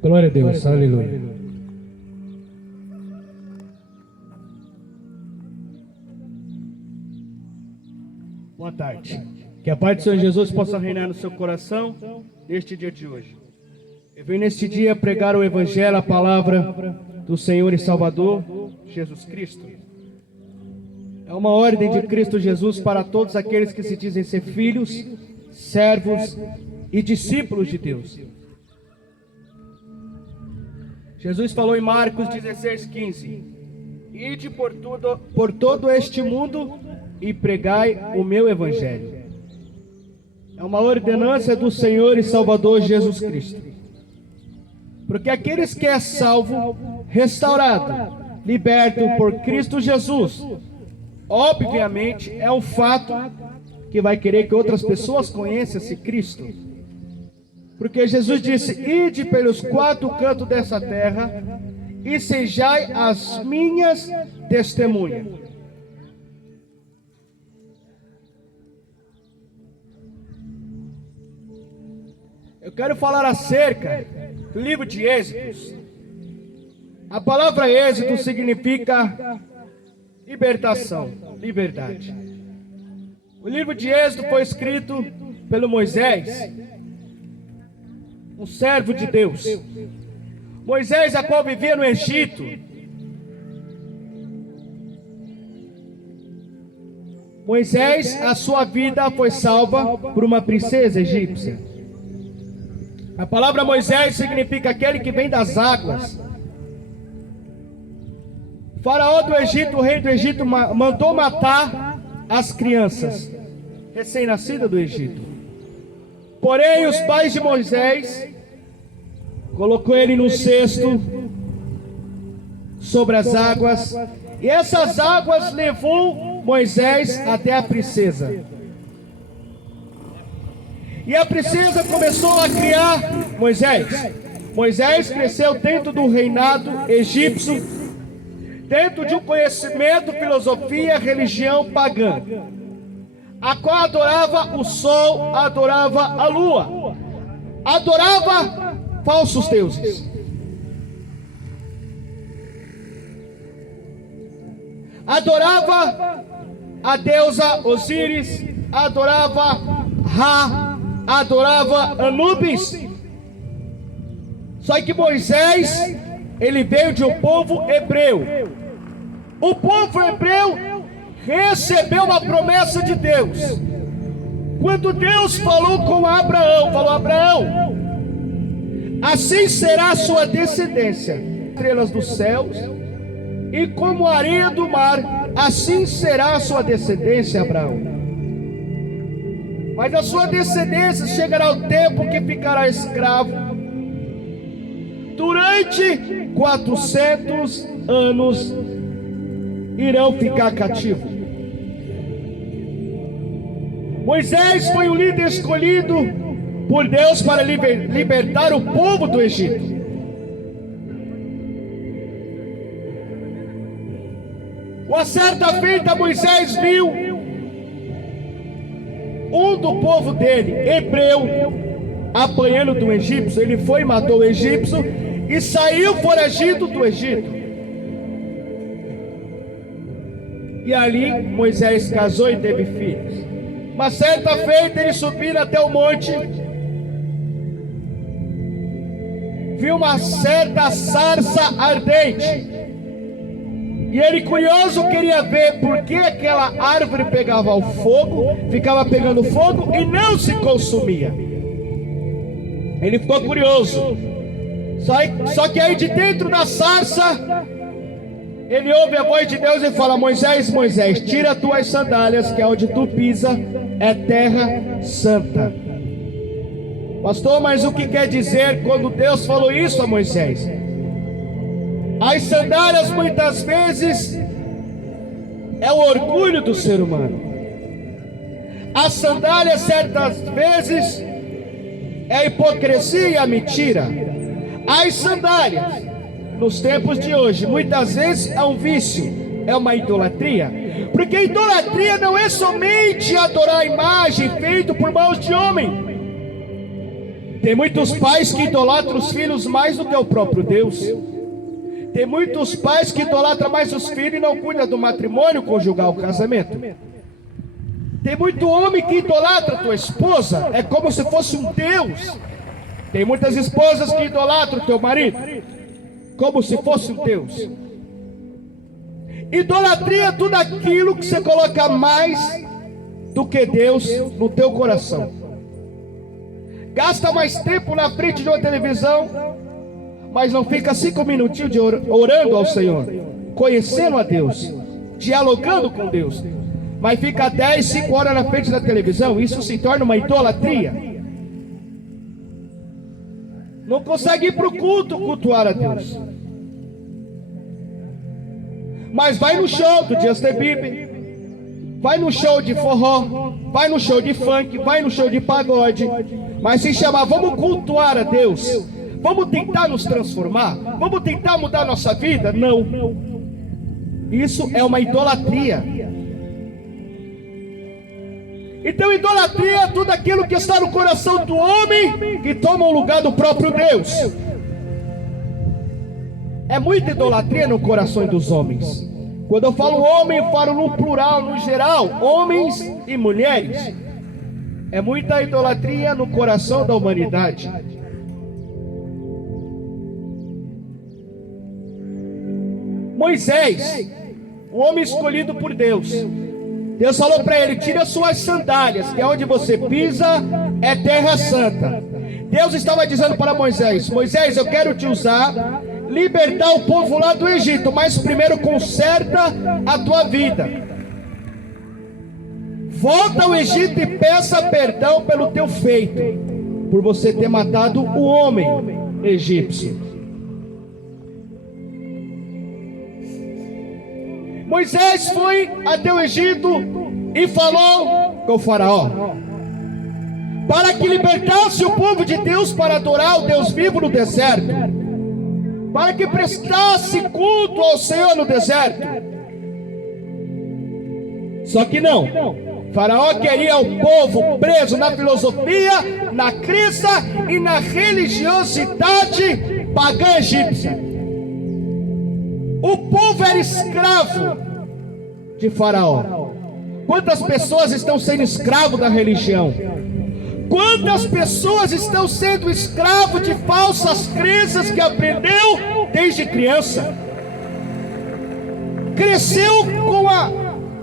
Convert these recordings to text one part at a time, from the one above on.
Glória a Deus, aleluia. Boa tarde. Que a paz do Senhor Jesus possa reinar no seu coração neste dia de hoje. Eu venho neste dia pregar o Evangelho, a palavra do Senhor e Salvador, Jesus Cristo. É uma ordem de Cristo Jesus para todos aqueles que se dizem ser filhos, servos e discípulos de Deus. Jesus falou em Marcos 16:15: Ide por todo este mundo e pregai o meu evangelho. É uma ordenança do Senhor e Salvador Jesus Cristo. Porque aqueles que é salvo, restaurado, liberto por Cristo Jesus, obviamente é um fato que vai querer que outras pessoas conheçam esse Cristo. Porque Jesus disse: ide pelos quatro cantos dessa terra e sejai as minhas testemunhas. Eu quero falar acerca do livro de Êxodos. A palavra êxodo significa libertação, liberdade. O livro de Êxodo foi escrito pelo Moisés, um servo de Deus. Moisés, a qual vivia no Egito. Moisés, a sua vida foi salva por uma princesa egípcia. A palavra Moisés significa aquele que vem das águas. O faraó do Egito, o rei do Egito, mandou matar as crianças recém-nascidas do Egito. Porém, os pais de Moisés colocou ele num cesto sobre as águas, e essas águas levou Moisés até a princesa. E a princesa começou a criar Moisés. Moisés cresceu dentro do reinado egípcio, dentro de um conhecimento, filosofia, religião pagã, a qual adorava o sol, adorava a lua, adorava falsos deuses. Adorava a deusa Osíris, adorava Ra, adorava Anubis. Só que Moisés, ele veio de um povo hebreu. O povo hebreu recebeu uma promessa de Deus. Quando Deus falou com Abraão, falou: Abraão, assim será a sua descendência, estrelas dos céus e como a areia do mar, assim será a sua descendência, Abraão. Mas a sua descendência chegará o tempo que ficará escravo. Durante 400 anos irão ficar cativos. Moisés foi o líder escolhido por Deus para libertar o povo do Egito. Uma certa feita Moisés viu um do povo dele, hebreu, apanhando do egípcio. Ele foi e matou o egípcio e saiu foragido do Egito. E ali Moisés casou e teve filhos. Uma certa feita eles subiram até o monte, viu uma certa sarça ardente, e ele, curioso, queria ver por que aquela árvore pegava o fogo, ficava pegando fogo e não se consumia. Ele ficou curioso. Só que aí de dentro da sarça, ele ouve a voz de Deus e fala: Moisés, Moisés, tira as tuas sandálias, que é onde tu pisa é terra santa. Pastor, mas o que quer dizer quando Deus falou isso a Moisés? As sandálias muitas vezes é o orgulho do ser humano. As sandálias certas vezes é a hipocrisia e a mentira. As sandálias nos tempos de hoje muitas vezes é um vício, é uma idolatria. Porque idolatria não é somente adorar a imagem feita por mãos de homem. Tem muitos pais que idolatram os filhos mais do que o próprio Deus. Tem muitos pais que idolatram mais os filhos e não cuidam do matrimônio conjugal, o casamento. Tem muito homem que idolatra a tua esposa, é como se fosse um Deus. Tem muitas esposas que idolatram o teu marido, como se fosse um Deus. Idolatria é tudo aquilo que você coloca mais do que Deus no teu coração. Gasta mais tempo na frente de uma televisão, mas não fica 5 minutinhos de orando ao Senhor, conhecendo a Deus, dialogando com Deus, mas fica 10, 5 horas na frente da televisão. Isso se torna uma idolatria. Não consegue ir para o culto cultuar a Deus, mas vai no show do Justin Bieber, vai no show de forró, vai no show de funk, vai no show de pagode, mas se chamar vamos cultuar a Deus, vamos tentar nos transformar, vamos tentar mudar nossa vida, não. Isso é uma idolatria. Então idolatria é tudo aquilo que está no coração do homem, que toma o lugar do próprio Deus. É muita idolatria no coração dos homens. Quando eu falo homem, eu falo no plural, no geral, homens e mulheres. É muita idolatria no coração da humanidade. Moisés, o homem escolhido por Deus, Deus falou para ele: tira suas sandálias, que é onde você pisa é terra santa. Deus estava dizendo para Moisés: Moisés, eu quero te usar, libertar o povo lá do Egito, mas primeiro conserta a tua vida. Volta ao Egito e peça perdão pelo teu feito, por você ter matado o homem egípcio. Moisés foi até o Egito e falou com o faraó, para que libertasse o povo de Deus para adorar o Deus vivo no deserto, para que prestasse culto ao Senhor no deserto. Só que não, faraó queria o povo preso na filosofia, na crença e na religiosidade pagã egípcia. O povo era escravo de Faraó. Quantas pessoas estão sendo escravos da religião? Quantas pessoas estão sendo escravos de falsas crenças que aprendeu desde criança? Cresceu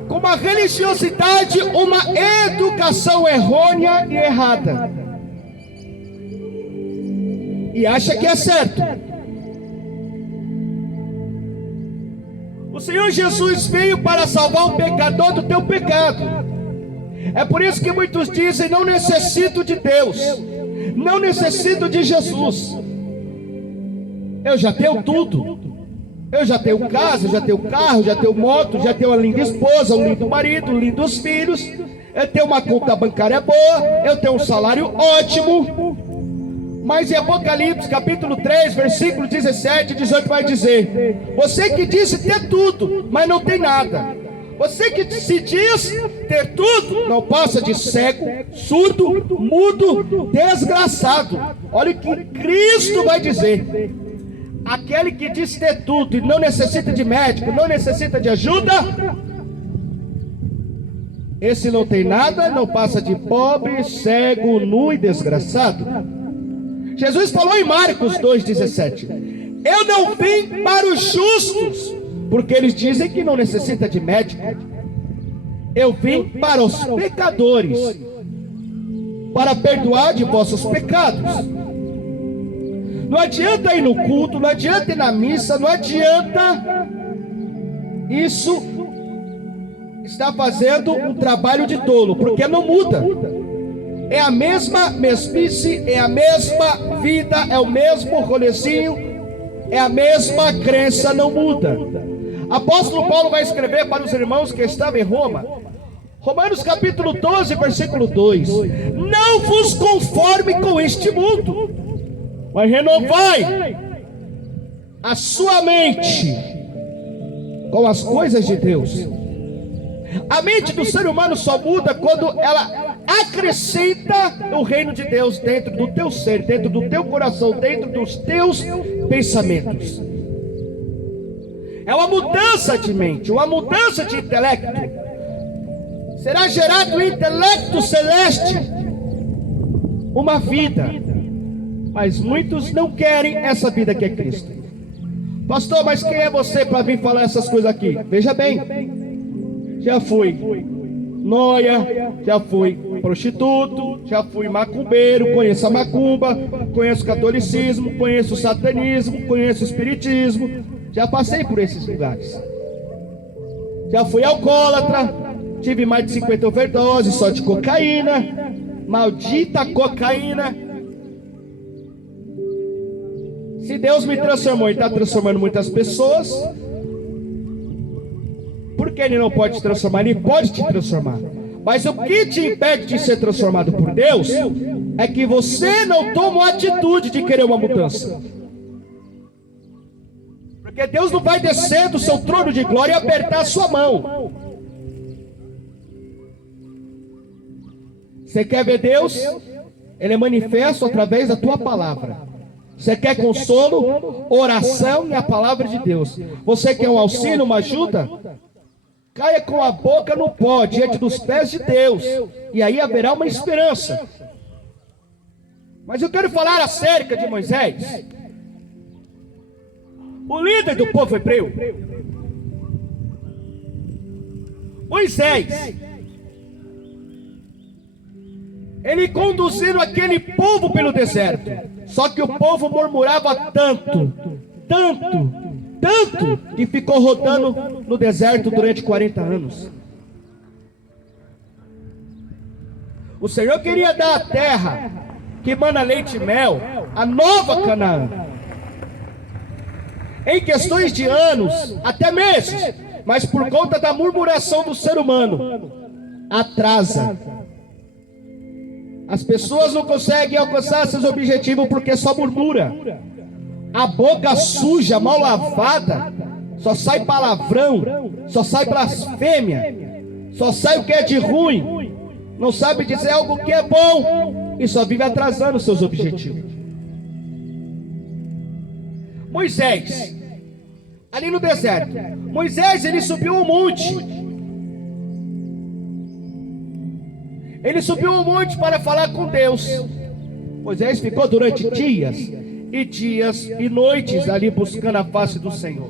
com uma religiosidade, uma educação errônea e errada, e acha que é certo. O Senhor Jesus veio para salvar o pecador do teu pecado. É por isso que muitos dizem: não necessito de Deus, não necessito de Jesus. Eu já tenho tudo. Eu já tenho casa, já tenho carro, já tenho moto, já tenho uma linda esposa, um lindo marido, lindos filhos. Eu tenho uma conta bancária boa, eu tenho um salário ótimo. Mas em Apocalipse capítulo 3, versículo 17 e 18 vai dizer: você que disse ter tudo, mas não tem nada. Você que se diz ter tudo, não passa de cego, surdo, mudo, desgraçado. Olha o que Cristo vai dizer. Aquele que diz ter tudo e não necessita de médico, não necessita de ajuda, Esse não tem nada, não passa de pobre, cego, nu e desgraçado. Jesus falou em Marcos 2,17: eu não vim para os justos, porque eles dizem que não necessita de médico. Eu vim para os pecadores, para perdoar de vossos pecados. Não adianta ir no culto, não adianta ir na missa, não adianta. Isso está fazendo um trabalho de tolo, porque não muda. É a mesma mesmice, é a mesma vida, é o mesmo rolezinho, é a mesma crença, não muda. Apóstolo Paulo vai escrever para os irmãos que estavam em Roma, Romanos capítulo 12, versículo 2: não vos conforme com este mundo, mas renovai a sua mente com as coisas de Deus. A mente do ser humano só muda quando ela acrescenta o reino de Deus dentro do teu ser, dentro do teu coração, dentro dos teus pensamentos. É uma mudança de mente, uma mudança de intelecto. Será gerado o intelecto celeste, uma vida. Mas muitos não querem essa vida que é Cristo. Pastor, mas quem é você para vir falar essas coisas aqui? Veja bem, já fui noia, já fui prostituto, já fui macumbeiro, conheço a macumba, conheço o catolicismo, conheço o satanismo, conheço o espiritismo, já passei por esses lugares. Já fui alcoólatra, tive mais de 50 overdoses só de cocaína, maldita cocaína. Se Deus me transformou e está transformando muitas pessoas, por que Ele não pode te transformar? Ele pode te transformar. Mas o que te impede de ser transformado por Deus é que você não toma a atitude de querer uma mudança. Porque Deus não vai descer do seu trono de glória e apertar a sua mão. Você quer ver Deus? Ele é manifesto através da tua palavra. Você quer consolo, oração e a palavra de Deus. Você quer um auxílio, uma ajuda? Caia com a boca no pó, diante dos pés de Deus, e aí haverá uma esperança. Mas eu quero falar acerca de Moisés, o líder do povo hebreu. Moisés, ele conduzindo aquele povo pelo deserto. Só que o povo murmurava tanto, que ficou rodando no deserto durante 40 anos. O Senhor queria dar a terra que mana leite e mel, a nova Canaã, em questões de anos, até meses, mas por conta da murmuração do ser humano, atrasa. As pessoas não conseguem alcançar seus objetivos porque só murmura. A boca suja, mal lavada, só sai palavrão, só sai blasfêmia, só sai o que é de ruim, não sabe dizer algo que é bom e só vive atrasando seus objetivos. Moisés, ali no deserto, Moisés, ele subiu um monte. Ele subiu um monte para falar com Deus. Moisés ficou durante dias e noites ali buscando a face do Senhor.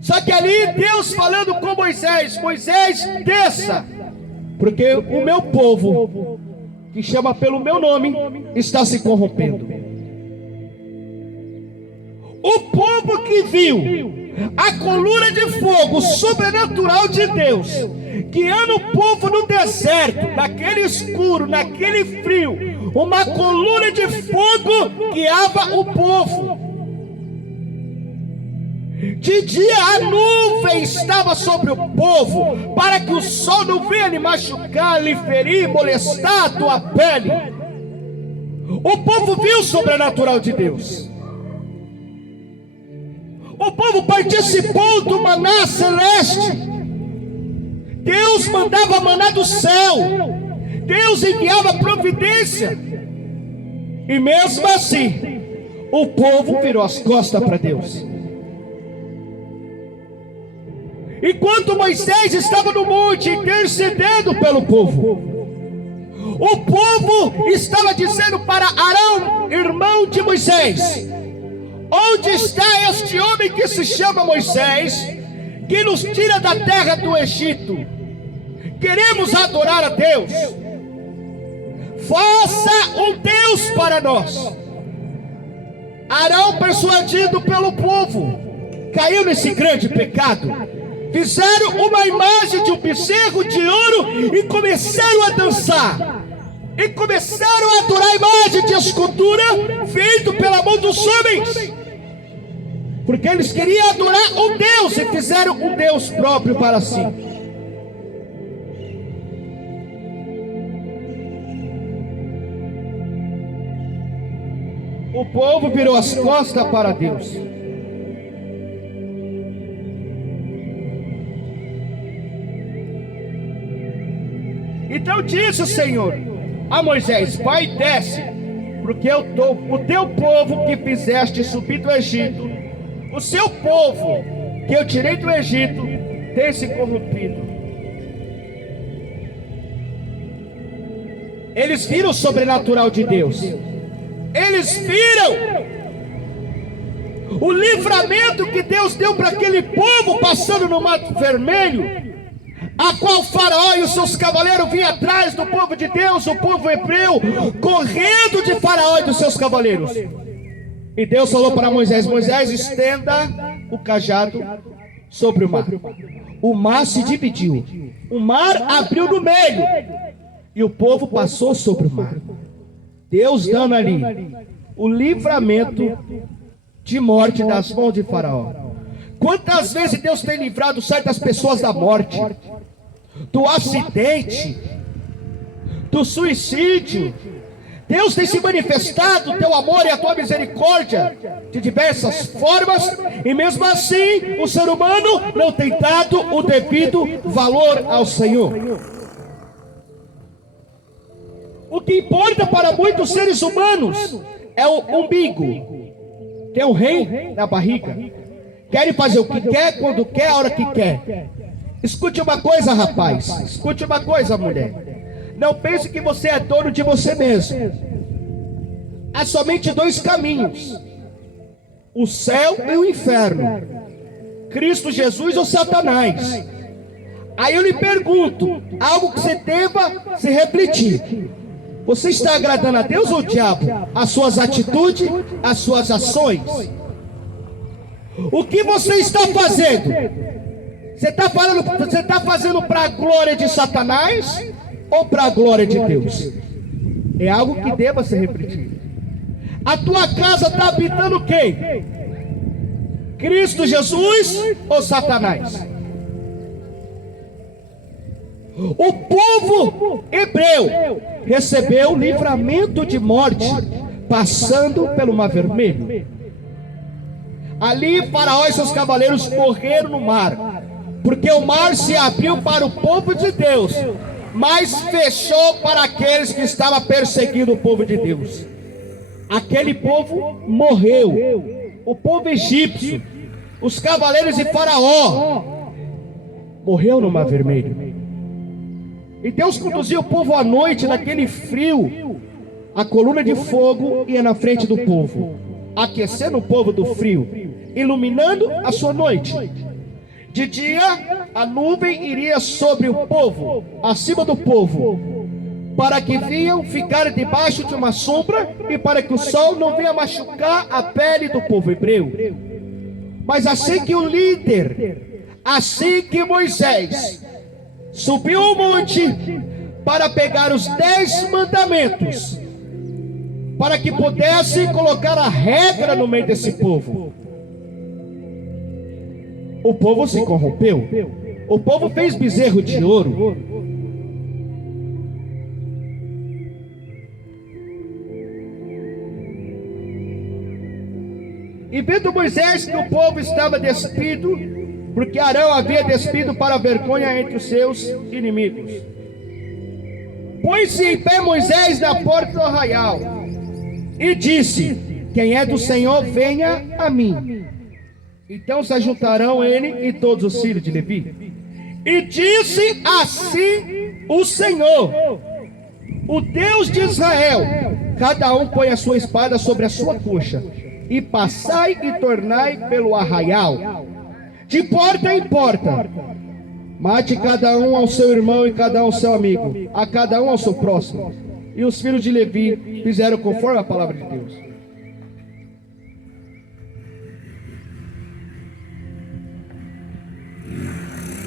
Só que ali Deus falando com Moisés: Moisés, desça, porque o meu povo, que chama pelo meu nome, está se corrompendo. O povo que viu a coluna de fogo sobrenatural de Deus, guiando o povo no deserto, naquele escuro, naquele frio, uma coluna de fogo guiava o povo. De dia a nuvem estava sobre o povo, para que o sol não venha lhe machucar, lhe ferir, molestar a tua pele. O povo viu o sobrenatural de Deus. O povo participou do maná celeste. Deus mandava maná do céu. Deus enviava providência. E mesmo assim, o povo virou as costas para Deus. Enquanto Moisés estava no monte intercedendo pelo povo, o povo estava dizendo para Arão, irmão de Moisés: onde está este homem que se chama Moisés, que nos tira da terra do Egito? Queremos adorar a Deus. Faça um Deus para nós. Arão, persuadido pelo povo, caiu nesse grande pecado. Fizeram uma imagem de um bezerro de ouro e começaram a dançar. E começaram a adorar a imagem de escultura feita pela mão dos homens, porque eles queriam adorar um Deus e fizeram um Deus próprio para si. O povo virou as costas para Deus. Então disse o Senhor a Moisés: vai e desce, porque o teu povo que fizeste subir do Egito, o seu povo que eu tirei do Egito, tem se corrompido. Eles viram o sobrenatural de Deus. Eles viram o livramento que Deus deu para aquele povo passando no Mar Vermelho, a qual Faraó e os seus cavaleiros vinham atrás do povo de Deus, o povo hebreu, correndo de Faraó e dos seus cavaleiros. E Deus falou para Moisés: Moisés, estenda o cajado sobre o mar. O mar se dividiu, o mar abriu no meio, e o povo passou sobre o mar. Deus dando ali o livramento de morte das mãos de Faraó. Quantas vezes Deus tem livrado certas pessoas da morte, do acidente, do suicídio? Deus tem se manifestado o teu amor e a tua misericórdia de diversas formas, e mesmo assim o ser humano não tem dado o devido valor ao Senhor. O que importa para muitos seres humanos é o umbigo. Tem um rei na barriga. Querem fazer o que quer, quando quer, a hora que quer. Escute uma coisa, rapaz. Escute uma coisa, mulher. Não pense que você é dono de você mesmo. Há somente dois caminhos: o céu e o inferno. Cristo Jesus ou Satanás. Aí eu lhe pergunto, algo que você deva se refletir: você está agradando a Deus ou ao diabo? As suas atitudes, as suas ações. O que você está fazendo? Você está fazendo para a glória de Satanás ou para a glória de Deus? É algo que deva ser refletido. A tua casa está habitando quem? Cristo Jesus ou Satanás? O povo hebreu recebeu livramento de morte passando pelo Mar Vermelho. Ali Faraó e seus cavaleiros morreram no mar, porque o mar se abriu para o povo de Deus, mas fechou para aqueles que estavam perseguindo o povo de Deus. Aquele povo morreu, o povo egípcio, os cavaleiros de Faraó, morreu no Mar Vermelho. E Deus conduziu o povo à noite, naquele frio. A coluna de fogo ia na frente do povo, aquecendo o povo do frio, iluminando a sua noite. De dia, a nuvem iria sobre o povo, acima do povo, para que vinham ficar debaixo de uma sombra, e para que o sol não venha machucar a pele do povo hebreu. Mas assim que o líder, assim que Moisés subiu ao monte para pegar os 10 mandamentos, para que pudesse colocar a regra no meio desse povo, o povo se corrompeu. O povo fez bezerro de ouro. E vendo Moisés que o povo estava despido, porque Arão havia despido para a vergonha entre os seus inimigos, pôs-se em pé Moisés na porta do arraial e disse: quem é do Senhor, venha a mim. Então se ajuntarão ele e todos os filhos de Levi. E disse assim o Senhor, o Deus de Israel: cada um põe a sua espada sobre a sua coxa, e passai e tornai pelo arraial, de porta em porta. Mate cada um ao seu irmão e cada um ao seu amigo, a cada um ao seu próximo. E os filhos de Levi fizeram conforme a palavra de Deus.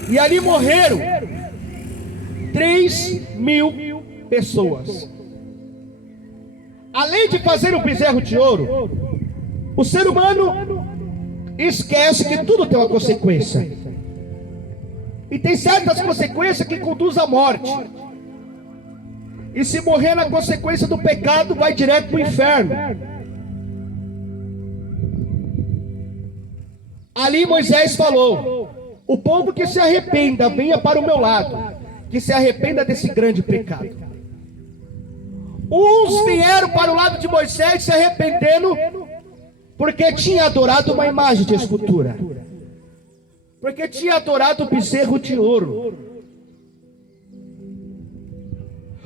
E ali morreram 3.000 pessoas. Além de fazer um bezerro de ouro, o ser humano esquece que tudo tem uma consequência. E tem certas consequências que conduzem à morte. E se morrer na consequência do pecado, vai direto para o inferno. Ali Moisés falou: o povo que se arrependa, venha para o meu lado, que se arrependa desse grande pecado. Uns vieram para o lado de Moisés se arrependendo, porque tinha adorado uma imagem de escultura, porque tinha adorado o bezerro de ouro.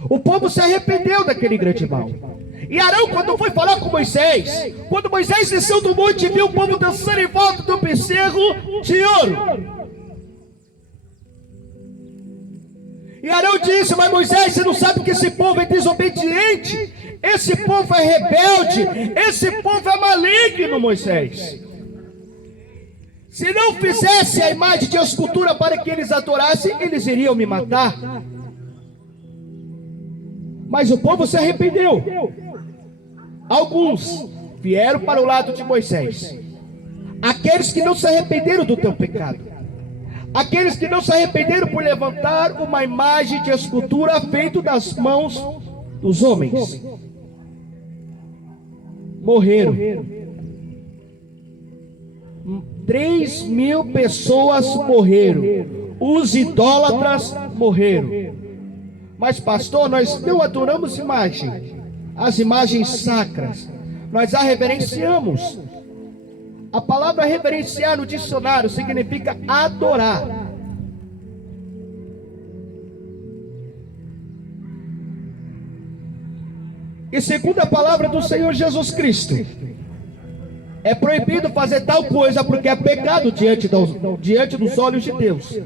O povo se arrependeu daquele grande mal. E Arão, quando foi falar com Moisés, quando Moisés desceu do monte e viu o povo dançando em volta do bezerro de ouro, e Arão disse: mas Moisés, você não sabe que esse povo é desobediente, esse povo é rebelde, esse povo é maligno, Moisés. Se não fizesse a imagem de escultura para que eles adorassem, eles iriam me matar. Mas o povo se arrependeu. Alguns vieram para o lado de Moisés, aqueles que não se arrependeram do teu pecado, aqueles que não se arrependeram por levantar uma imagem de escultura feita das mãos dos homens, morreram. 3.000 pessoas morreram. Os idólatras morreram. Mas pastor, nós não adoramos imagem, as imagens sacras, nós a reverenciamos. A palavra reverenciar no dicionário significa adorar. E segundo a palavra do Senhor Jesus Cristo, é proibido fazer tal coisa porque é pecado diante dos olhos de Deus.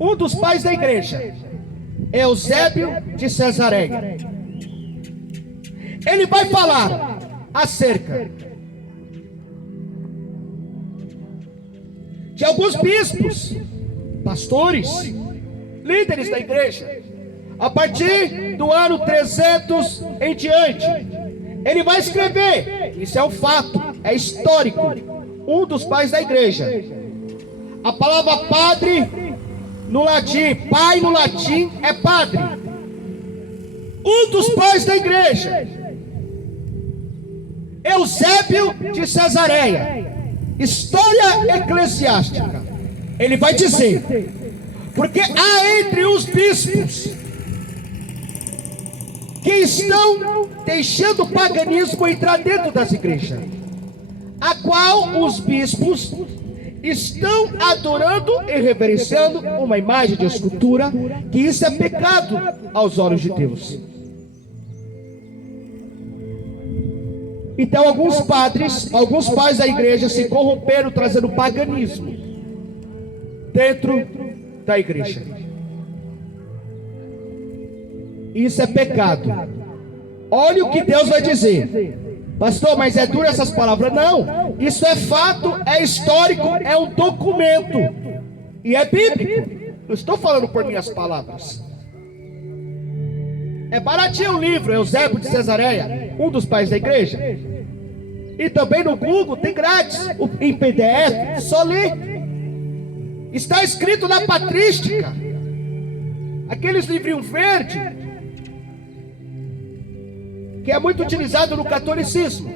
Um dos pais da igreja, Eusébio de Cesareia, ele vai falar acerca de alguns bispos, pastores, líderes da igreja, a partir do ano 300 em diante. Ele vai escrever, isso é um fato, é histórico. Um dos pais da igreja, a palavra padre no latim, pai no latim é padre. Um dos pais da igreja, Eusébio de Cesareia, história eclesiástica, ele vai dizer: porque há entre os bispos que estão deixando o paganismo entrar dentro das igrejas, a qual os bispos estão adorando e reverenciando uma imagem de escultura, que isso é pecado aos olhos de Deus. Então alguns pais da igreja se corromperam, trazendo paganismo dentro da igreja. Isso é pecado. Olha o que Deus vai dizer. Pastor, mas é duro essas palavras? Não, isso é fato, é histórico, é um documento e é bíblico. Não estou falando por minhas palavras. É baratinho o livro, Eusébio de Cesareia, um dos pais da igreja. E também no Google tem grátis, em PDF, só ler. Está escrito na patrística, aqueles livrinhos verdes, que é muito utilizado no catolicismo.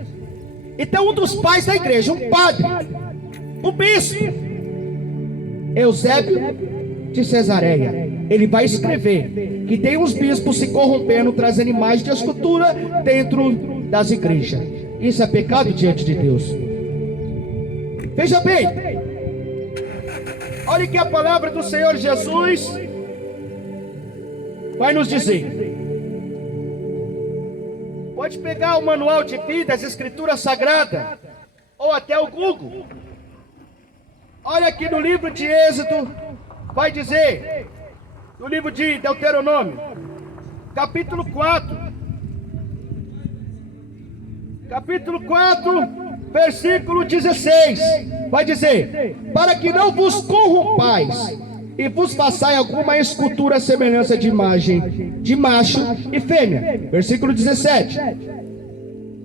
Então um dos pais da igreja, um padre, um bispo, Eusébio de Cesareia, ele vai escrever que tem uns bispos se corrompendo, trazendo imagens de escultura dentro das igrejas. Isso é pecado diante de Deus. Veja bem, olha que a palavra do Senhor Jesus vai nos dizer. Pode pegar o manual de vida, as escrituras sagradas, ou até o Google. Olha aqui no livro de Êxodo, vai dizer, no livro de Deuteronômio, capítulo 4, versículo 16, vai dizer: para que não vos corrompais e vos façais alguma escultura à semelhança de imagem de macho e fêmea. Versículo 17: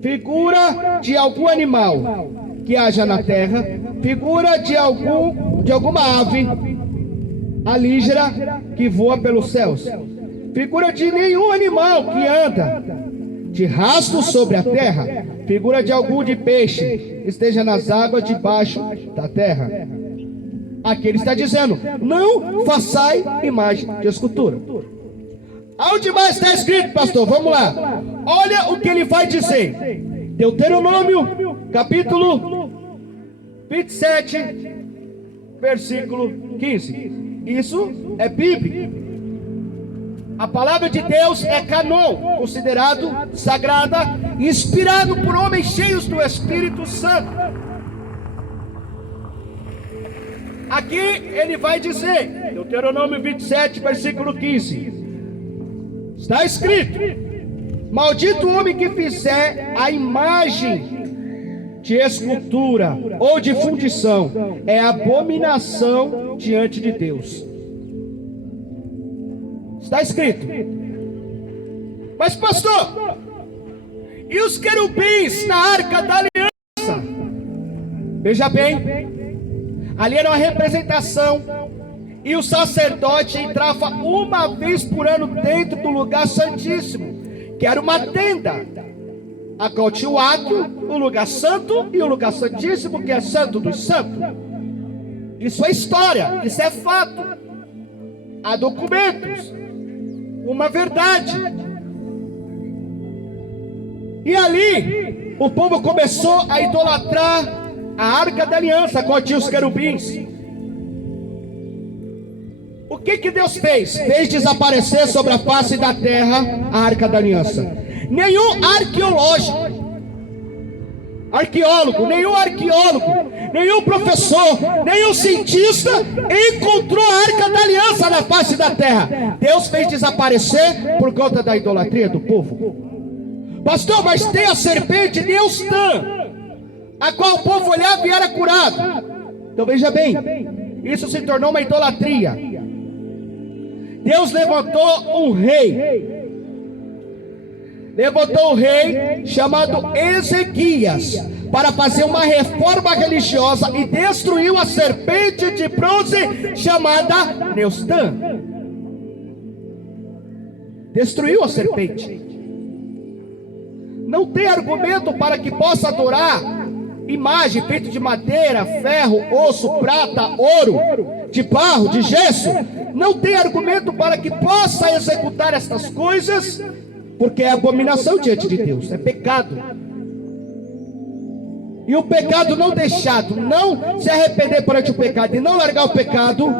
figura de algum animal que haja na terra, figura de alguma ave alígera que voa pelos céus, figura de nenhum animal que anda de rastro sobre a terra, figura de algum de peixe esteja nas águas debaixo da terra. Aqui ele está dizendo: não façai imagem de escultura. Aonde mais está escrito, pastor? Vamos lá. Olha o que ele vai dizer. Deuteronômio, capítulo 27, versículo 15. Isso é bíblico. A palavra de Deus é canon, considerado sagrada, inspirado por homens cheios do Espírito Santo. Aqui ele vai dizer, Deuteronômio 27, versículo 15. Está escrito: maldito o homem que fizer a imagem de escultura ou de fundição, é abominação diante de Deus. Está escrito. Mas pastor, e os querubins na arca da aliança? Veja bem, ali era uma representação, e o sacerdote entrava uma vez por ano dentro do lugar santíssimo, que era uma tenda, a qual tinha o átrio, o lugar santo e o lugar santíssimo, que é santo dos santos. Isso é história, isso é fato, há documentos, uma verdade. E ali o povo começou a idolatrar a arca da aliança, a qual tinha os querubins. O que Deus fez? Fez desaparecer sobre a face da terra a arca da aliança. Nenhum arqueólogo, nenhum professor, nenhum cientista encontrou a arca da aliança na face da terra. Deus fez desaparecer por conta da idolatria do povo. Pastor, mas tem a serpente Neustã, a qual o povo olhava e era curado. Então veja bem, isso se tornou uma idolatria. Deus levantou um rei chamado Ezequias, para fazer uma reforma religiosa, e destruiu a serpente de bronze chamada Neustã. Destruiu a serpente. Não tem argumento para que possa adorar imagem feita de madeira, ferro, osso, prata, ouro, de barro, de gesso. Não tem argumento para que possa executar estas coisas, porque é abominação diante de Deus, é pecado. E o pecado não deixado, não se arrepender perante o pecado e não largar o pecado,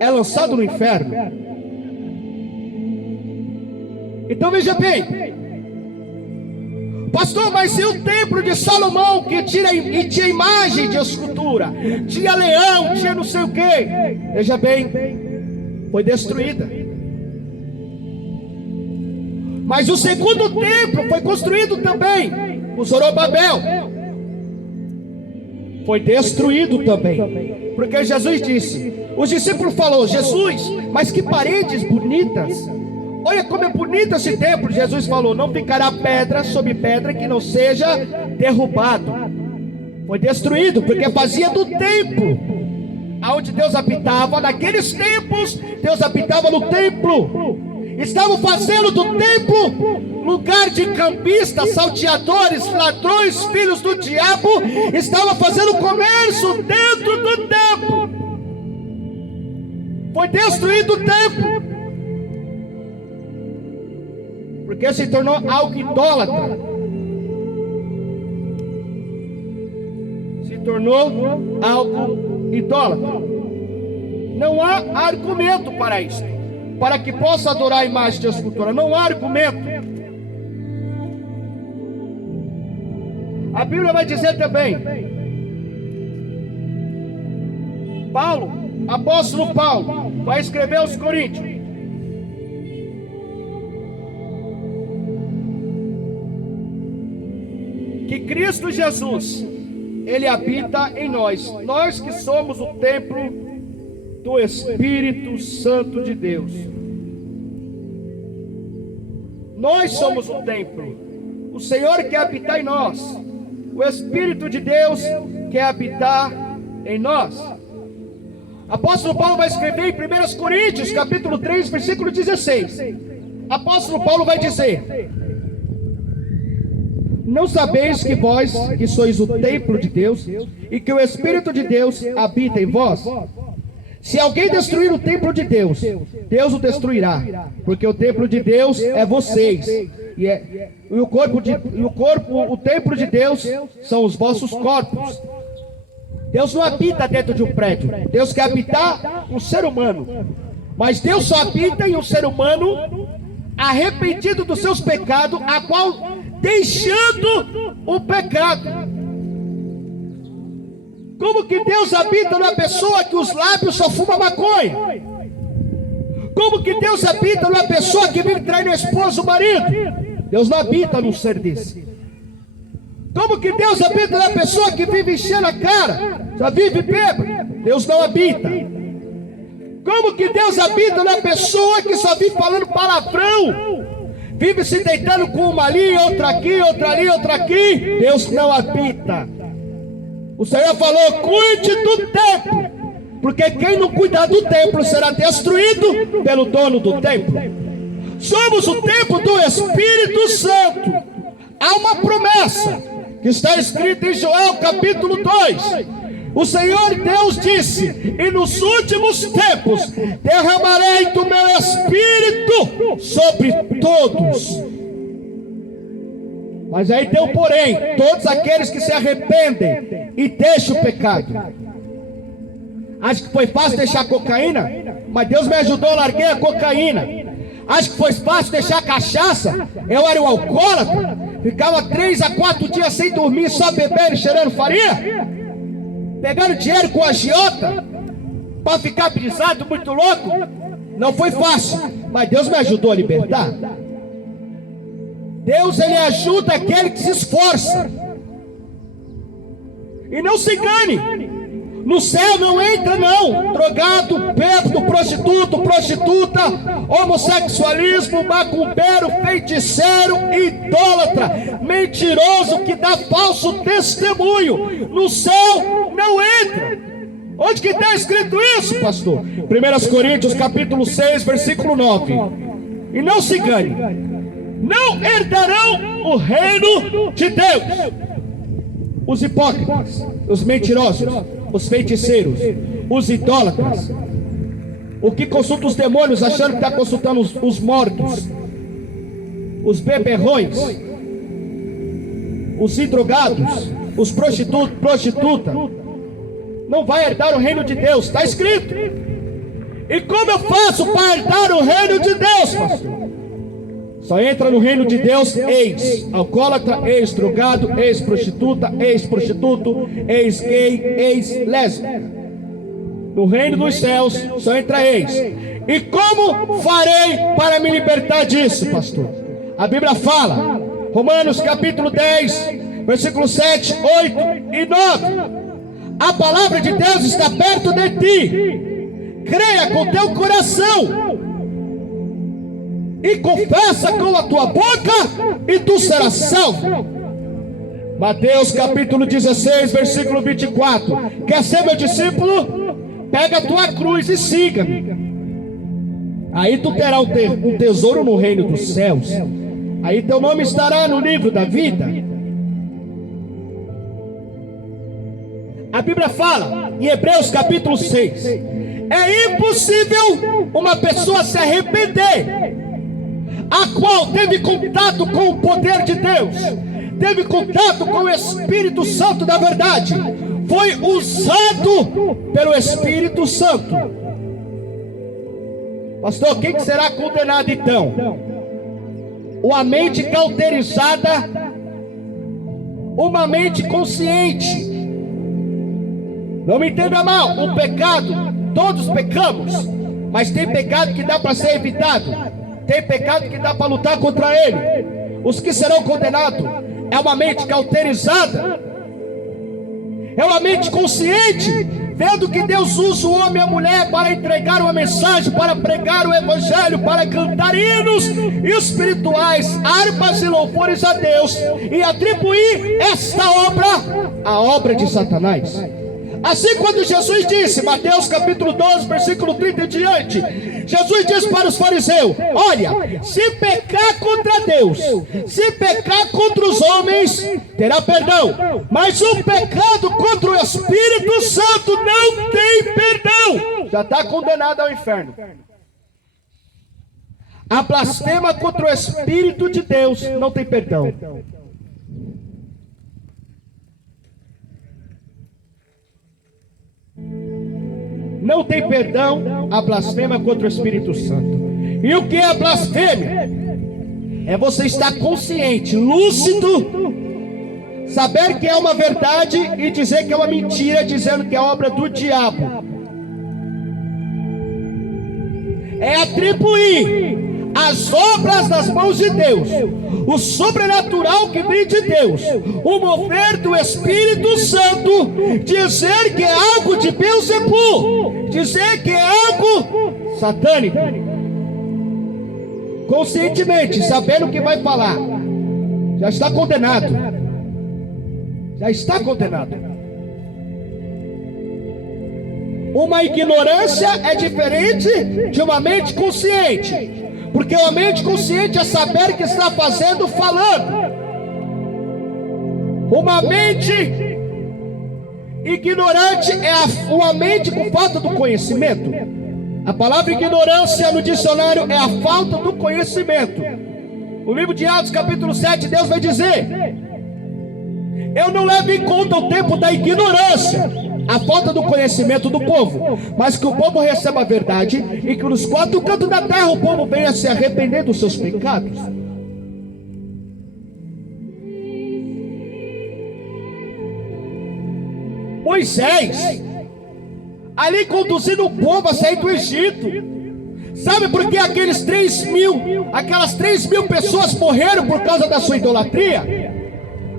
é lançado no inferno. Então veja bem, pastor, mas e o templo de Salomão, que tinha imagem de escultura, tinha leão, tinha não sei o que? Veja bem, foi destruída. Mas o segundo templo foi construído também, o Zorobabel, foi destruído também, porque Jesus disse, os discípulos falaram: Jesus, mas que paredes bonitas, olha como é bonito esse templo. Jesus falou: não ficará pedra sobre pedra que não seja derrubado. Foi destruído, porque fazia do templo aonde Deus habitava, naqueles tempos Deus habitava no templo. Estavam fazendo do templo lugar de cambistas, salteadores, ladrões, filhos do diabo. Estavam fazendo comércio dentro do templo. Foi destruído o templo, porque se tornou algo idólatra. tornou algo idólatra. Não há argumento para isso, para que possa adorar a imagem de escultura. Não há argumento. A Bíblia vai dizer também, Paulo, apóstolo Paulo, vai escrever aos Coríntios, que Cristo Jesus, Ele habita em nós, nós que somos o templo do Espírito Santo de Deus. Nós somos o templo, o Senhor quer habitar em nós, o Espírito de Deus quer habitar em nós. Apóstolo Paulo vai escrever em 1 Coríntios, capítulo 3, versículo 16. Apóstolo Paulo vai dizer: não sabeis que vós, que sois o templo de Deus, e que o Espírito de Deus habita em vós? Se alguém destruir o templo de Deus, Deus o destruirá, porque o templo de Deus é vocês, o templo de Deus são os vossos corpos. Deus não habita dentro de um prédio, Deus quer habitar um ser humano, mas Deus só habita em um ser humano arrependido dos seus pecados, a qual deixando o pecado. Como que Deus habita numa pessoa que os lábios só fuma maconha? Como que Deus habita numa pessoa que vive traindo a esposa, o marido? Deus não habita num ser desse. Como que Deus habita numa pessoa que vive enchendo a cara, só vive bêbado? Deus não habita. Como que Deus habita numa pessoa que só vive falando palavrão, vive se deitando com uma ali, outra aqui, outra ali, outra aqui? Deus não habita. O Senhor falou: cuide do templo, porque quem não cuidar do templo será destruído pelo dono do templo. Somos o templo do Espírito Santo. Há uma promessa que está escrita em Joel capítulo 2. O Senhor Deus disse: e nos últimos tempos derramarei do meu Espírito sobre todos. Mas aí tem um porém: todos aqueles que se arrependem e deixam o pecado. Acho que foi fácil deixar a cocaína, mas Deus me ajudou, eu larguei a cocaína. Acho que foi fácil deixar a cachaça, eu era o alcoólatra, ficava 3 a 4 dias sem dormir, só bebendo e cheirando farinha, pegando dinheiro com agiota, para ficar brisado, muito louco. Não foi fácil, mas Deus me ajudou a libertar. Deus, Ele ajuda aquele que se esforça. E não se engane, no céu não entra não drogado, bêbado, prostituto, prostituta, homossexualismo, macumbeiro, feiticeiro, idólatra, mentiroso que dá falso testemunho. No céu não entra. Onde que está escrito isso, pastor? 1 Coríntios capítulo 6, versículo 9. E não se engane, não herdarão o reino de Deus os hipócritas, os mentirosos, os feiticeiros, os idólatras, o que consulta os demônios achando que está consultando os mortos, os beberrões, os drogados, os prostitutas, não vai herdar o reino de Deus. Está escrito. E como eu faço para herdar o reino de Deus, pastor? Só entra no reino de Deus ex-alcoólatra, ex-drogado, ex-prostituta, ex-prostituto, ex-gay, ex-lésbica. No reino dos céus só entra ex. E como farei para me libertar disso, pastor? A Bíblia fala, Romanos capítulo 10, versículos 7, 8 e 9. A palavra de Deus está perto de ti. Creia com teu coração e confessa com a tua boca, e tu serás salvo. Mateus capítulo 16, versículo 24. Quer ser meu discípulo? Pega a tua cruz e siga-me. Aí tu terás um tesouro no reino dos céus. Aí teu nome estará no livro da vida. A Bíblia fala em Hebreus capítulo 6: é impossível uma pessoa se arrepender a qual teve contato com o poder de Deus, teve contato com o Espírito Santo da verdade, foi usado pelo Espírito Santo. Pastor, quem será condenado então? Uma mente cauterizada, uma mente consciente. Não me entenda mal, o pecado, todos pecamos, mas tem pecado que dá para ser evitado, tem pecado que dá para lutar contra ele. Os que serão condenados é uma mente cauterizada, é uma mente consciente, vendo que Deus usa o homem e a mulher para entregar uma mensagem, para pregar o evangelho, para cantar hinos espirituais, harpas e louvores a Deus, e atribuir esta obra à obra de Satanás. Assim, quando Jesus disse, Mateus capítulo 12, versículo 30 em diante, Jesus disse para os fariseus: olha, se pecar contra Deus, se pecar contra os homens, terá perdão, mas o pecado contra o Espírito Santo não tem perdão, já está condenado ao inferno. A blasfema contra o Espírito de Deus não tem perdão. Não tem perdão a blasfêmia contra o Espírito Santo. E o que é a blasfêmia? É você estar consciente, lúcido, saber que é uma verdade e dizer que é uma mentira, dizendo que é obra do diabo. É atribuir as obras das mãos de Deus, o sobrenatural que vem de Deus, o mover do Espírito Santo, dizer que é algo de Beelzebul, dizer que é algo satânico, conscientemente, sabendo o que vai falar, já está condenado, já está condenado. Uma ignorância é diferente de uma mente consciente, porque uma mente consciente é saber que está fazendo, falando. Uma mente ignorante é uma mente com falta do conhecimento. A palavra ignorância no dicionário é a falta do conhecimento. No livro de Atos capítulo 7, Deus vai dizer: eu não levo em conta o tempo da ignorância, a falta do conhecimento do povo, mas que o povo receba a verdade, e que nos quatro cantos da terra o povo venha se arrepender dos seus pecados. Moisés, ali conduzindo o povo a sair do Egito, sabe por que aquelas 3 mil pessoas morreram por causa da sua idolatria?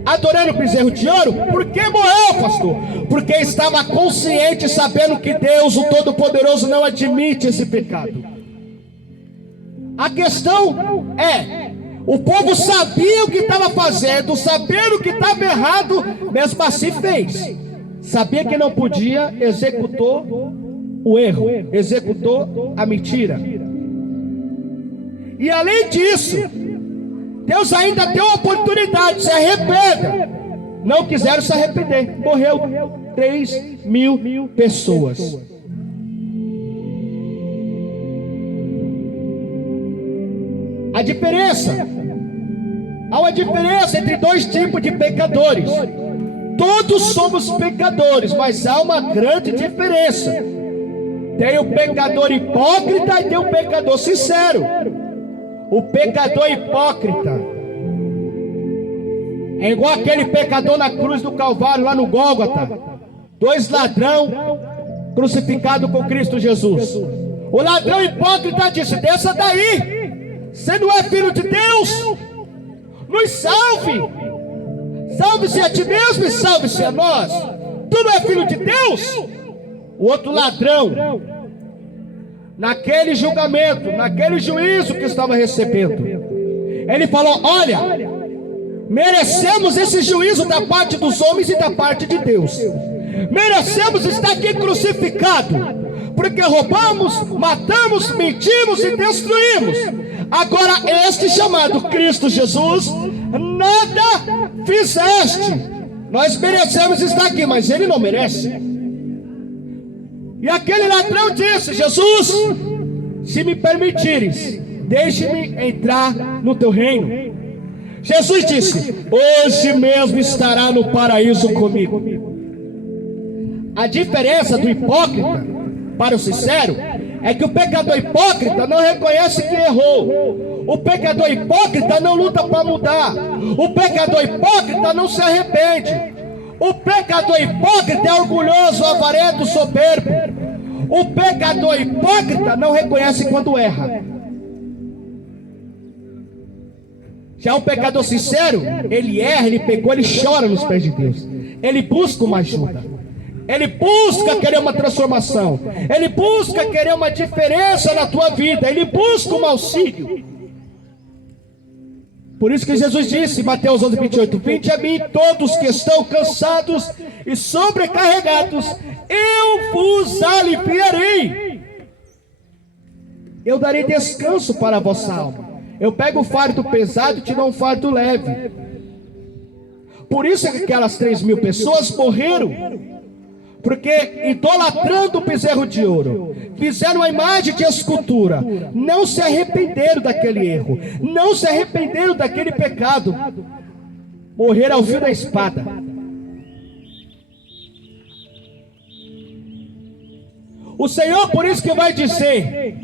Adorando o bezerro de ouro? Por que morreu, pastor? Porque estava consciente, sabendo que Deus, o Todo-Poderoso, não admite esse pecado. A questão é, o povo sabia o que estava fazendo, sabendo o que estava errado, mesmo assim fez. Sabia que não podia, executou o erro, executou a mentira. E além disso, Deus ainda deu a oportunidade, se arrependa. Não quiseram se arrepender. Morreu 3 mil pessoas. A diferença, há uma diferença entre dois tipos de pecadores. Todos somos pecadores, mas há uma grande diferença. Tem o pecador hipócrita e tem o pecador sincero. O pecador hipócrita é igual aquele pecador na cruz do Calvário, lá no Gólgota. 2 ladrões crucificados com Cristo Jesus. O ladrão hipócrita disse: desça daí, você não é filho de Deus, nos salve, salve-se a ti mesmo e salve-se a nós. Tu não é filho de Deus? O outro ladrão, naquele julgamento, naquele juízo que estava recebendo, ele falou: olha, merecemos esse juízo da parte dos homens e da parte de Deus. Merecemos estar aqui crucificado, porque roubamos, matamos, mentimos e destruímos. Agora este chamado Cristo Jesus, nada fizeste. Nós merecemos estar aqui, mas ele não merece. E aquele ladrão disse: Jesus, se me permitires, deixe-me entrar no teu reino. Jesus disse: hoje mesmo estará no paraíso comigo. A diferença do hipócrita para o sincero é que o pecador hipócrita não reconhece que errou. O pecador hipócrita não luta para mudar. O pecador hipócrita não se arrepende. O pecador hipócrita é orgulhoso, avarento, soberbo. O pecador hipócrita não reconhece quando erra. Já o pecador sincero, ele erra, ele pecou, ele chora nos pés de Deus. Ele busca uma ajuda. Ele busca querer uma transformação. Ele busca querer uma diferença na tua vida. Ele busca um auxílio. Por isso que Jesus disse, Mateus 11, 28, vinde a mim todos que estão cansados e sobrecarregados, eu vos aliviarei. Eu darei descanso para a vossa alma. Eu pego o fardo pesado e te dou um fardo leve. Por isso é que aquelas 3.000 pessoas morreram. Porque idolatrando o bezerro de ouro, fizeram uma imagem de escultura, não se arrependeram daquele erro, não se arrependeram daquele pecado, morreram ao fio da espada. O Senhor, por isso que vai dizer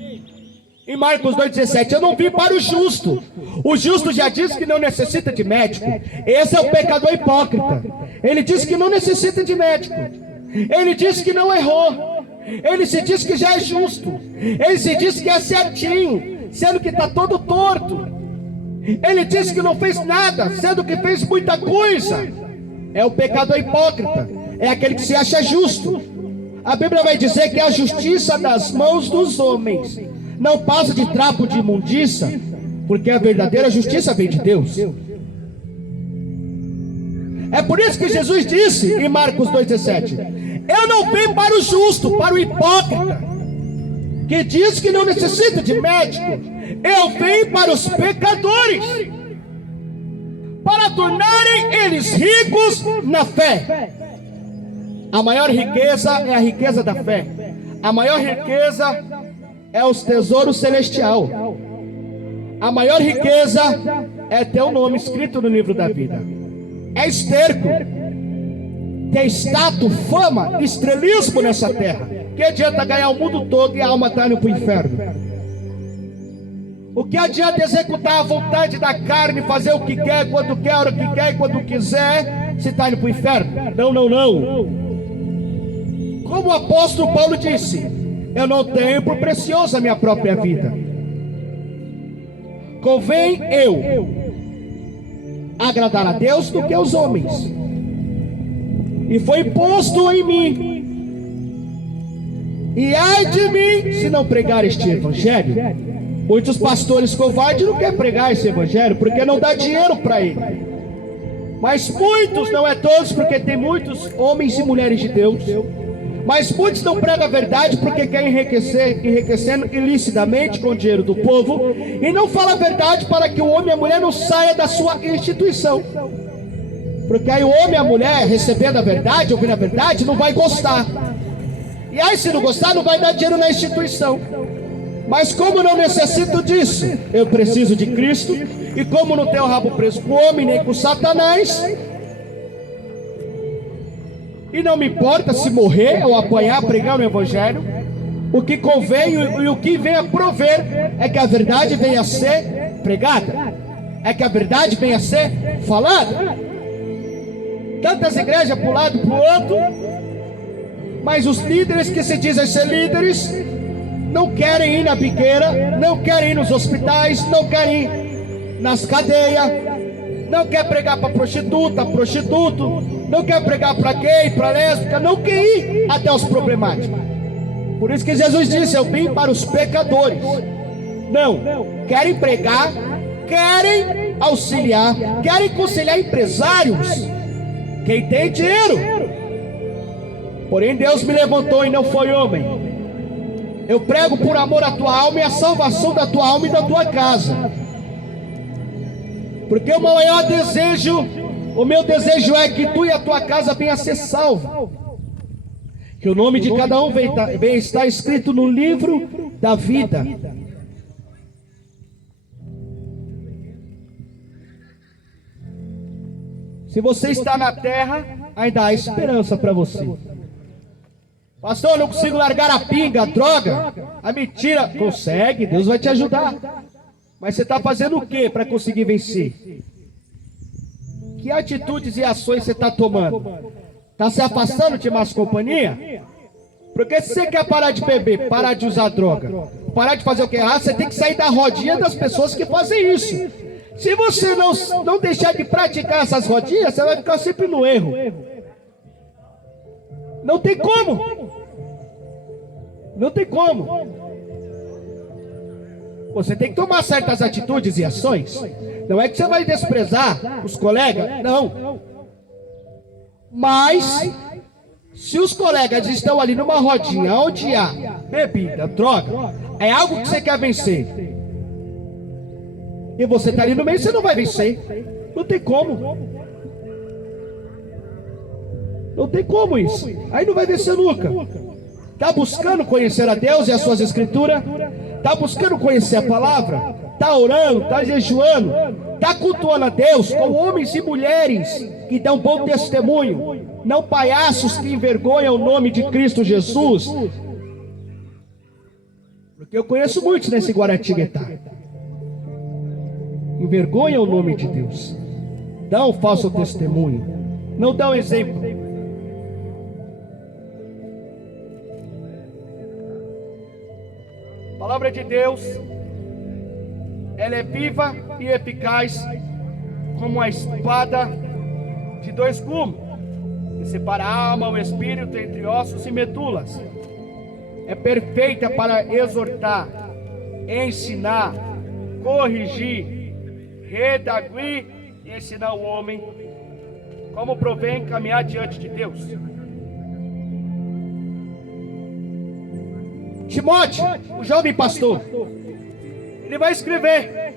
em Marcos 2,17, eu não vim para o justo já disse que não necessita de médico. Esse é o pecador hipócrita. Ele diz que não necessita de médico. Ele diz que não errou. Ele se diz que já é justo. Ele se diz que é certinho, sendo que está todo torto. Ele diz que não fez nada, sendo que fez muita coisa. É o pecador hipócrita. É aquele que se acha justo. A Bíblia vai dizer que a justiça das mãos dos homens não passa de trapo de imundícia, porque a verdadeira justiça vem de Deus. É por isso que Jesus disse em Marcos 2,17, eu não vim para o justo, para o hipócrita, que diz que não necessita de médico. Eu vim para os pecadores, para tornarem eles ricos na fé. A maior riqueza é a riqueza da fé. A maior riqueza é os tesouros celestial. A maior riqueza é ter o nome escrito no livro da vida. É esterco, ter status, fama, estrelismo nessa terra. Que adianta ganhar o mundo todo e a alma está indo para o inferno? O que adianta executar a vontade da carne, fazer o que quer, quando quer, a hora que quer e quando quiser, se está indo para o inferno? Não, não, não. Como o apóstolo Paulo disse, eu não tenho por preciosa a minha própria vida. Convém eu agradar a Deus do que aos homens. E foi posto em mim. E ai de mim se não pregar este evangelho. Muitos pastores covardes não querem pregar esse evangelho porque não dá dinheiro para ele. Mas muitos, não é todos, porque tem muitos homens e mulheres de Deus. Mas muitos não pregam a verdade porque querem enriquecendo ilicitamente com o dinheiro do povo. E não falam a verdade para que o homem e a mulher não saia da sua instituição. Porque aí o homem e a mulher, recebendo a verdade, ouvindo a verdade, não vai gostar. E aí se não gostar, não vai dar dinheiro na instituição. Mas como não necessito disso, eu preciso de Cristo. E como não tenho rabo preso com o homem, nem com Satanás, e não me importa se morrer ou apanhar, pregar no evangelho, o que convém e o que vem a prover é que a verdade venha a ser pregada, é que a verdade venha a ser falada. Tantas igrejas para um lado e para o outro, mas os líderes que se dizem ser líderes não querem ir na biqueira, não querem ir nos hospitais, não querem ir nas cadeias, não quer pregar para prostituta, prostituto, não quer pregar para gay, para lésbica, não quer ir até os problemáticos. Por isso que Jesus disse, eu vim para os pecadores. Não, querem pregar, querem auxiliar, querem aconselhar empresários, quem tem dinheiro. Porém Deus me levantou e não foi homem. Eu prego por amor à tua alma e a salvação da tua alma e da tua casa. Porque o maior desejo, o meu desejo é que tu e a tua casa venham a ser salvos. Que o nome de cada um venha estar escrito no livro da vida. Se você está na terra, ainda há esperança para você. Pastor, eu não consigo largar a pinga, a droga, a mentira. Consegue, Deus vai te ajudar. Mas você está fazendo o que para conseguir vencer? Que atitudes e ações você está tomando? Está se afastando de más companhia? Porque se você quer parar de beber, parar de usar droga, parar de fazer o que é errado, você tem que sair da rodinha das pessoas que fazem isso. Se você não deixar de praticar essas rodinhas, você vai ficar sempre no erro. Não tem como. Não tem como. Você tem que tomar certas atitudes e ações. Não é que você vai desprezar os colegas, não. Mas, se os colegas estão ali numa rodinha onde há bebida, droga, é algo que você quer vencer, e você está ali no meio, você não vai vencer. Não tem como. Não tem como isso. Aí não vai vencer nunca. Está buscando conhecer a Deus e as suas escrituras? Está buscando conhecer a palavra? Está orando, está jejuando, está cultuando a Deus com homens e mulheres que dão bom testemunho, não palhaços que envergonham o nome de Cristo Jesus. Porque eu conheço muitos nesse Guaratinguetá. Envergonham o nome de Deus, dão falso testemunho, não dão exemplo. A palavra de Deus, ela é viva e eficaz como a espada de dois gumes, que separa a alma, o espírito entre ossos e medulas. É perfeita para exortar, ensinar, corrigir, redarguir e ensinar o homem como provém caminhar diante de Deus. Timóteo, o jovem pastor, ele vai escrever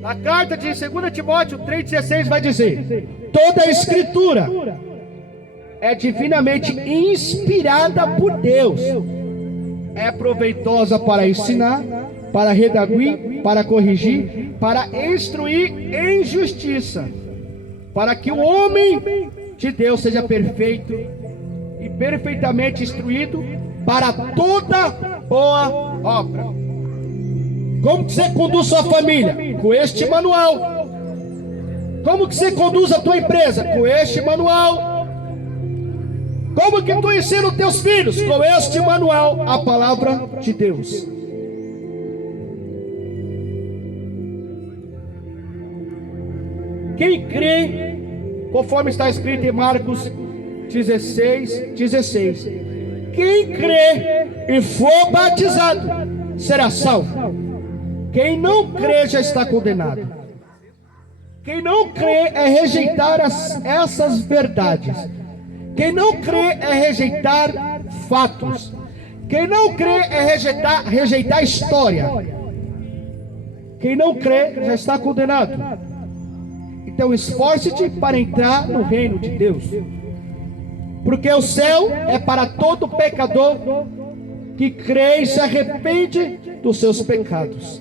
na carta de 2 Timóteo 3,16, vai dizer: toda a escritura é divinamente inspirada por Deus, é proveitosa para ensinar, para redarguir, para corrigir, para instruir em justiça, para que o homem de Deus seja perfeito e perfeitamente instruído para toda boa obra. Como que você conduz sua família? Com este manual. Como que você conduz a tua empresa? Com este manual. Como que tu ensina os teus filhos? Com este manual, a palavra de Deus. Quem crê, conforme está escrito em Marcos 16:16, quem crê e for batizado será salvo. Quem não crê já está condenado. Quem não crê é rejeitar essas verdades. Quem não crê é rejeitar fatos. Quem não crê é rejeitar história. Quem não crê já está condenado. Então esforce-te para entrar no reino de Deus. Porque o céu é para todo pecador que crê e se arrepende dos seus pecados.